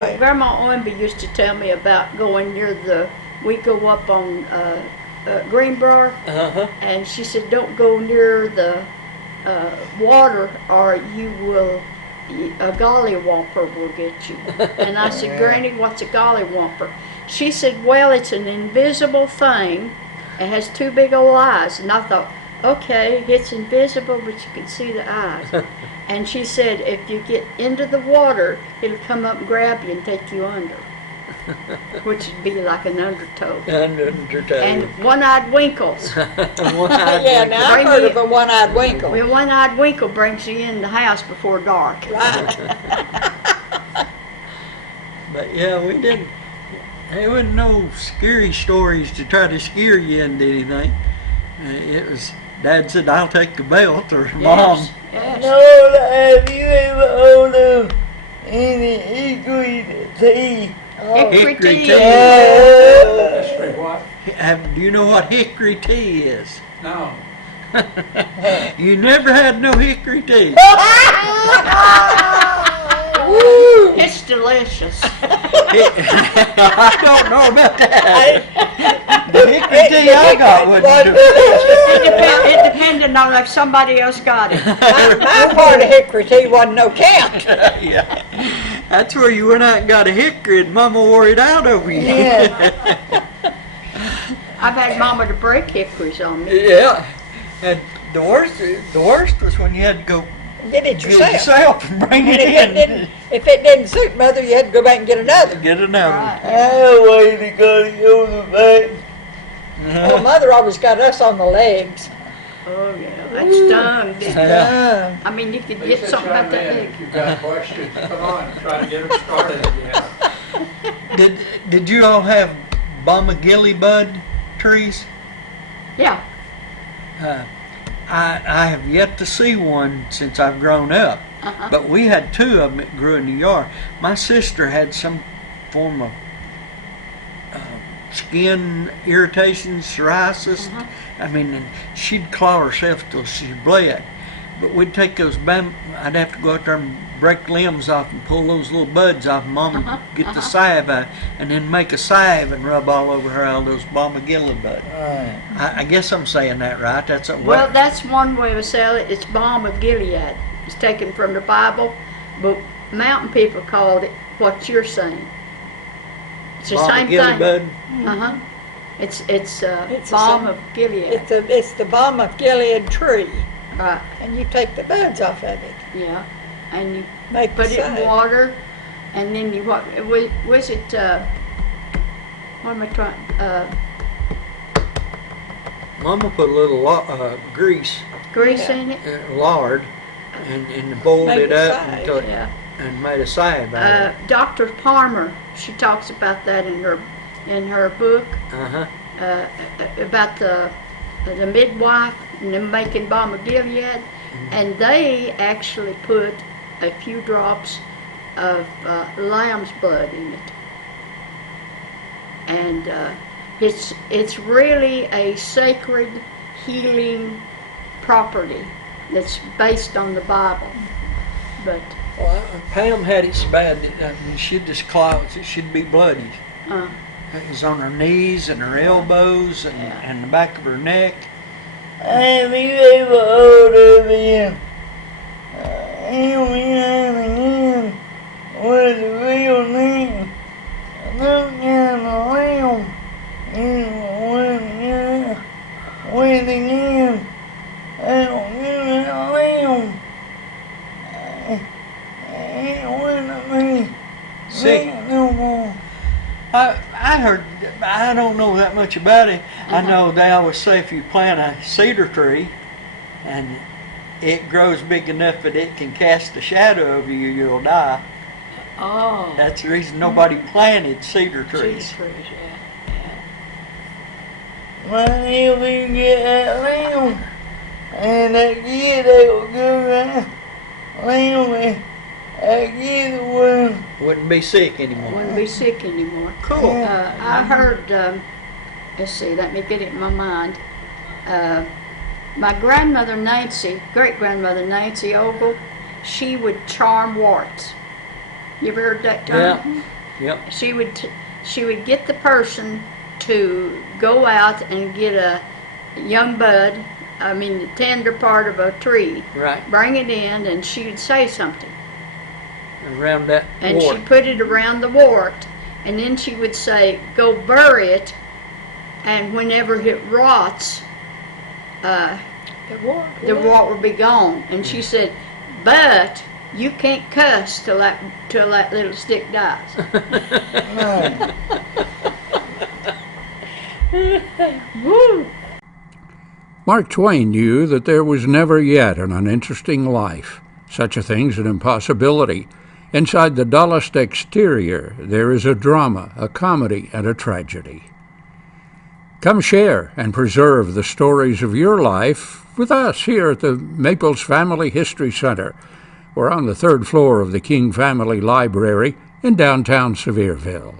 Grandma Owenby used to tell me about going near we go up on Greenbrier, and she said, don't go near the water or you will, a gollywomper will get you. And I said, Granny, what's a gollywomper? She said, well, it's an invisible thing. It has two big old eyes. And I thought, okay, it's invisible, but you can see the eyes. And she said, if you get into the water, it'll come up and grab you and take you under, which would be like an undertow. An undertow. And one-eyed winkles. One-eyed Yeah, now I've heard of a one-eyed winkle. Well, one-eyed winkle brings you in the house before dark. Right. But yeah, we didn't. There wasn't no scary stories to try to scare you into anything. It was, Dad said, I'll take the belt, or Mom. Yes. No, have you ever heard of any hickory tea? Hickory tea. Hickory what? Do you know what hickory tea is? No. You never had no hickory tea. It's delicious. I don't know about that. The hickory tea I got wasn't too. It depended on if somebody else got it. My part of hickory tea wasn't no count. Yeah. That's where you went out and got a hickory and Mama wore it out over you. I've had Mama to break hickories on me. Yeah. And the worst was when you had to go Get it get yourself. it yourself and bring And it in. if it didn't suit Mother, you had to go back and get another. Get another. Right. That way they gotta go to the back. Well, Mother always got us on the legs. Oh yeah, that stung. Didn't it? Yeah. I mean, you could Lisa, get something chime about that in. big. If you've got questions, come on, try to get them started again. Did you all have Bomagilly bud trees? Yeah. I have yet to see one since I've grown up, but we had two of them that grew in the yard. My sister had some form of skin irritation, psoriasis. I mean, and she'd claw herself till she bled. But we'd take those I'd have to go out there and break limbs off and pull those little buds off. Mom would get the salve out and then make a salve and rub all over her, all those Bomagilly buds. I guess I'm saying that right. That's a Well, that's one way to sell it. It's balm of Gilead. It's taken from the Bible, but mountain people called it what you're saying. It's the same Bomagilly thing. bud. It's It's the balm same. of Gilead. It's the balm of Gilead tree, Right. and you take the buds off of it. Yeah. And you Make put the it in salve. water, and then you what? Was it? What am I trying? Mama put a little grease, Grease Yeah. in it. lard, and boiled Make it a up salve. until Yeah. and made a salve out of it. Dr. Palmer, she talks about that in her book about the midwife and them making balm of Gilead, and they actually put a few drops of lamb's blood in it, and it's really a sacred healing property that's based on the Bible, but. Well, Pam had it so bad that she'd just claw it. She'd be bloody. It was on her knees and her elbows and the back of her neck. Have you ever heard of him? Him was a real name. Look in the lamb. With the lamb. I don't give it a lamb. It wasn't me. See, No more. I heard, I don't know that much about it. I know they always say if you plant a cedar tree and it grows big enough that it can cast a shadow over you, you'll die. Oh. That's the reason nobody planted cedar trees. Well, if you get that lamb, and that kid that will go around lamb, that kid will. Wouldn't be sick anymore. Wouldn't be sick anymore. Cool. I heard, let's see, let me get it in my mind. My grandmother Nancy, great grandmother Nancy Ogle, she would charm warts. You ever heard that term? Yep. She would get the person to go out and get a young bud, the tender part of a tree, Right. bring it in, and she would say something. Around that And wart. she put it around the wart, and then she would say, go bury it, and whenever it rots, the wart will be gone. And she said, but you can't cuss till that little stick dies. Woo! Mark Twain knew that there was never yet an uninteresting life. Such a thing's an impossibility. Inside the dullest exterior, there is a drama, a comedy, and a tragedy. Come share and preserve the stories of your life with us here at the Maples Family History Center. We're on the third floor of the King Family Library in downtown Sevierville.